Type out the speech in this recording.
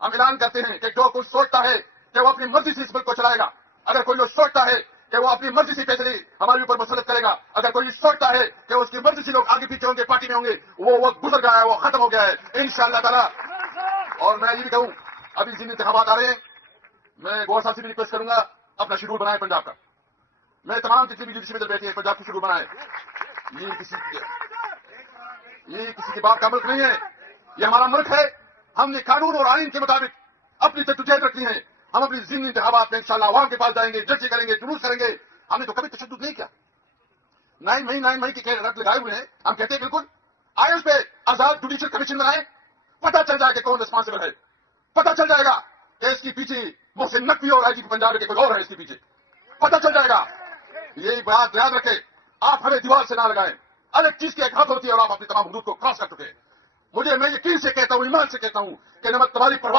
ہم اعلان کرتے ہیں کہ جو کوئی سوچتا ہے کہ وہ اپنی مرضی سے اس ملک کو چلائے گا، اگر کوئی سوچتا ہے کہ وہ اپنی مرضی سے فیصلے ہمارے اوپر مسلط کرے گا، اگر کوئی سوچتا ہے کہ اس کی مرضی سے لوگ آگے پیچھے ہوں گے، پارٹی میں ہوں گے، وہ وقت گزر گیا ہے، وہ ختم ہو گیا ہے انشاءاللہ تعالی۔ اور میں یہ بھی کہوں، ابھی جن انتخابات آ رہے ہیں، میں گور صاحب سے بھی ریکویسٹ کروں گا اپنا شیڈول بنائے پنجاب کا۔ میں تمام جتنی بھی جس میں بیٹھے ہیں پنجاب کی شیڈول بنائے۔ یہ کسی کے باپ کا ملک نہیں ہے، یہ ہمارا ملک ہے۔ ہم نے قانون اور آئین کے مطابق اپنی جدوجہد رکھنی ہے۔ ہم اپنی ضمنی انتخابات میں انشاءاللہ عوام کے پاس جائیں گے، جلسے کریں گے، جلوس کریں گے۔ ہم نے تو کبھی تشدد نہیں کیا۔ 9 مئی کی رد لگائے ہوئے ہیں، ہم کہتے ہیں بالکل آئے اس پہ آزاد جوڈیشل کمیشن بنائے، پتہ چل جائے کہ کون ریسپانسبل ہے، پتہ چل جائے گا کہ اس کے پیچھے محسن نقوی اور آئی جی پی پنجاب کے کوئی اور ہے، اس کے پیچھے پتہ چل جائے گا۔ یہی بات یاد رکھیں، آپ ہمیں دیوار سے نہ لگائیں۔ الگ چیز کی ایک حد ہوتی ہے اور آپ اپنی تمام حدود کو کراس کر چکے ہیں۔ میں یقین سے کہتا ہوں، ایمان سے کہتا ہوں کہ نہ تمہاری پرواہ